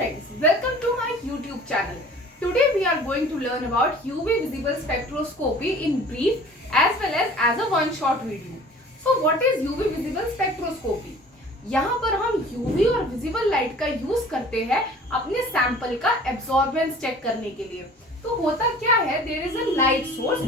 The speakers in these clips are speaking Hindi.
friends, welcome to my YouTube channel. Today we are going to learn about UV visible spectroscopy in brief as well as a one shot video. So what is UV visible spectroscopy? यहाँ पर हम UV और विजिबल लाइट का यूज करते हैं अपने सैंपल का एब्जॉर्बेंस चेक करने के लिए। तो होता क्या है, there is a light source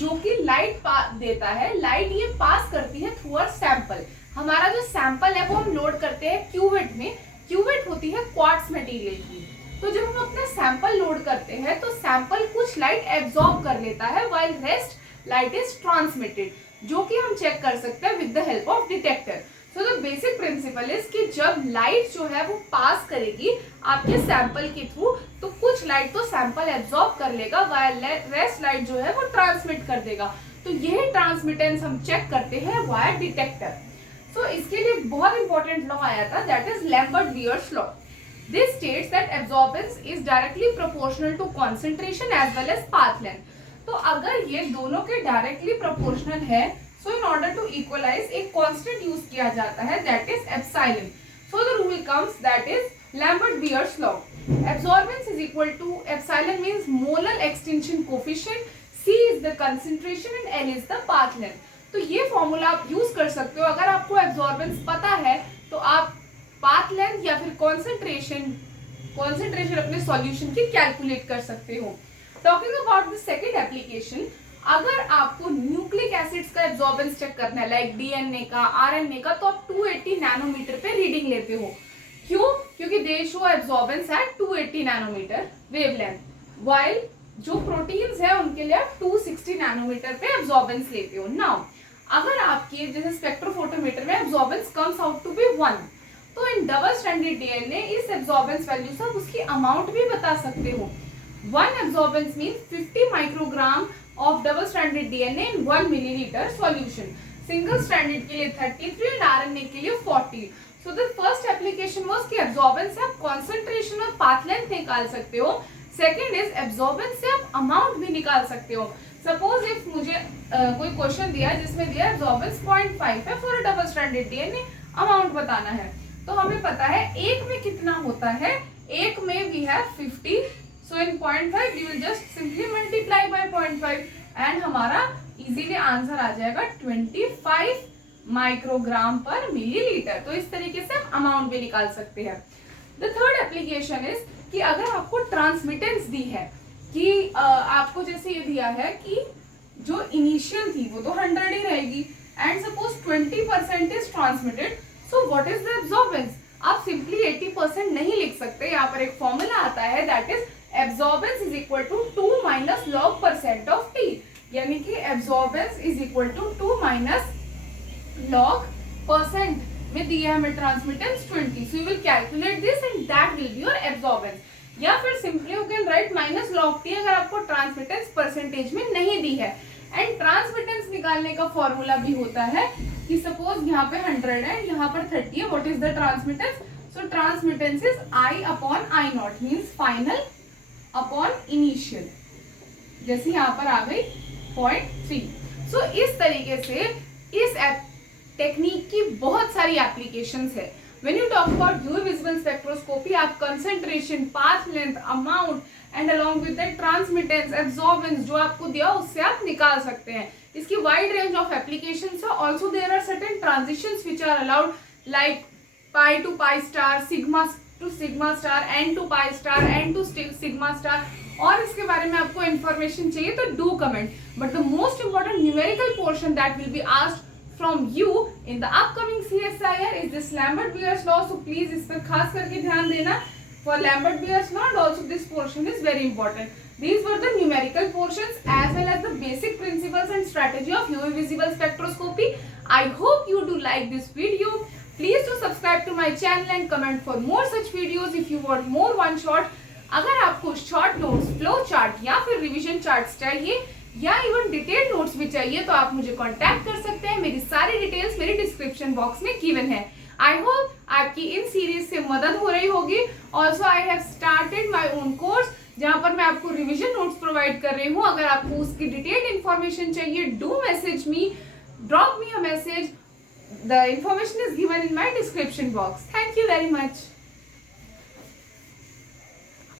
जो कि लाइट देता है, लाइट ये पास करती है थ्रू आवर सैंपल। हमारा जो सैंपल है वो हम लोड करते हैं क्यूवेट में। क्यूवेट होती है क्वार्ट्ज मटेरियल की। तो जब हम अपना सैंपल लोड करते हैं तो सैंपल कुछ लाइट एब्जॉर्ब कर लेता है while rest light is transmitted, जो कि हम चेक कर सकते हैं with the help of detector. So the basic principle is कि जब लाइट जो है वो पास करेगी आपके सैंपल के थ्रू तो कुछ लाइट तो सैंपल एब्जॉर्ब कर लेगा व्हाइल रेस्ट लाइट जो है वो ट्रांसमिट कर देगा। तो यही ट्रांसमिटेंस हम चेक करते हैं वाया डिटेक्टर। तो इसके लिए एक बहुत इंपॉर्टेंट लॉ आया था, that is Lambert Beer's law. This states that absorbance is directly proportional to concentration as well as path length. तो अगर ये दोनों के डायरेक्टली प्रोपोर्शनल है, so in order to equalize एक कांस्टेंट यूज किया जाता है, that is epsilon. So the rule comes, that is Lambert Beer's law. Absorbance is equal to epsilon means molar extinction coefficient, C is the concentration and L is the path length. तो ये फॉर्मूला आप यूज कर सकते हो। अगर आपको एब्जॉर्बेंस पता है तो आप पाथ लेंथ या फिर कॉन्सेंट्रेशन अपने सॉल्यूशन की कैलकुलेट कर सकते हो। Talking about the second application, अगर आपको न्यूक्लिक एसिड्स का एब्जॉर्बेंस चेक करना है लाइक डीएनए का, आरएनए का, तो आप 280 नैनोमीटर पे रीडिंग लेते हो। क्यों? क्योंकि they show absorbance at 280 nanometre wavelength, while जो प्रोटीन्स है उनके लिए आप 260 नैनोमीटर पे एब्जॉर्बेंस लेते हो। नाउ अगर आपके जैसे स्पेक्ट्रोफोटोमीटर में absorbance comes out to be 1, तो इन डबल स्ट्रैंडेड डीएनए इस एब्जॉर्बेंस वैल्यू से आप उसकी अमाउंट भी बता सकते हो। 1 absorbance means 50 microgram of double stranded DNA in 1 millilitre solution. Single stranded के लिए 33 एंड आरएनए के लिए 40। So the first application was कि एब्जॉर्बेंस से आप कंसंट्रेशन और पाथ लेंथ निकाल सकते हो। सेकेंड इज एब्जॉर्बेंस से आप अमाउंट भी निकाल सकते हो। सपोज इफ मुझे कोई क्वेश्चन दिया है जिसमें दिया एब्जॉर्बेंस 0.5 है for double stranded DNA, amount बताना है, तो हमें पता है एक में कितना होता है। एक में we have 50, so in 0.5 we will just simply multiply by 0.5 and हमारा इजीली आंसर आ जाएगा 25 माइक्रोग्राम पर मिलीलीटर। तो इस तरीके से हम अमाउंट भी निकाल सकते हैं। द थर्ड एप्लीकेशन इज कि अगर आपको ट्रांसमिटेंस दी है कि आपको जैसे ये दिया है कि जो इनिशियल थी वो तो 100 ही रहेगी and suppose 20% is transmitted, so what is the absorbance? आप सिंपली 80% नहीं लिख सकते। यहाँ पर एक फॉर्मूला आता है, that is absorbance is equal to 2 minus log percent of T, यानी कि absorbance is equal to 2 minus log percent में दिया हमें transmittance 20, so you will calculate this and that will be your absorbance. या फिर simply you can write minus log T अगर आपको ट्रांसमिटेंस परसेंटेज में नहीं दी है। एंड ट्रांसमिटेंस निकालने का फॉर्मूला भी होता है कि सपोज यहाँ पे 100 है, यहाँ पर 30 है, what is the transmittance? So transmittance is I upon I not means final upon initial, जैसे यहाँ पर आ गई 0.3। सो इस तरीके से इस टेक्निक की बहुत सारी एप्लीकेशंस है। When you talk about UV visible spectroscopy, आप concentration, path length, amount and along with that transmittance, absorbance जो आपको दिया उससे आप निकाल सकते हैं। इसकी wide range of applications है। Also there are certain transitions which are allowed like pi to pi star, sigma to sigma star, n to pi star, n to sigma star। और इसके बारे में आपको information चाहिए तो do comment. But the most important numerical portion that will be asked from you in the upcoming CSIR is this Lambert-Beer's law, so please इस पर खास करके ध्यान देना for Lambert-Beer's law, and also this portion is very important. These were the numerical portions as well as the basic principles and strategy of UV visible spectroscopy. I hope you do like this video. Please do subscribe to my channel and comment for more such videos if you want more one shot. अगर आपको शॉर्ट नोट्स, फ्लो चार्ट या फिर रिविजन चार्ट्स चाहिए या इवन डिटेल नोट्स भी चाहिए तो आप मुझे कांटेक्ट कर सकते हैं। मेरी सारी डिटेल्स मेरी डिस्क्रिप्शन बॉक्स में गिवन है। आई होप आपकी इन सीरीज से मदद हो रही होगी। Also I have started my own course जहां पर मैं आपको रिविजन नोट्स प्रोवाइड कर रही हूँ। अगर आपको उसकी डिटेल्ड इन्फॉर्मेशन चाहिए, do message me, drop me a message. The information is given in my description box. Thank you very much.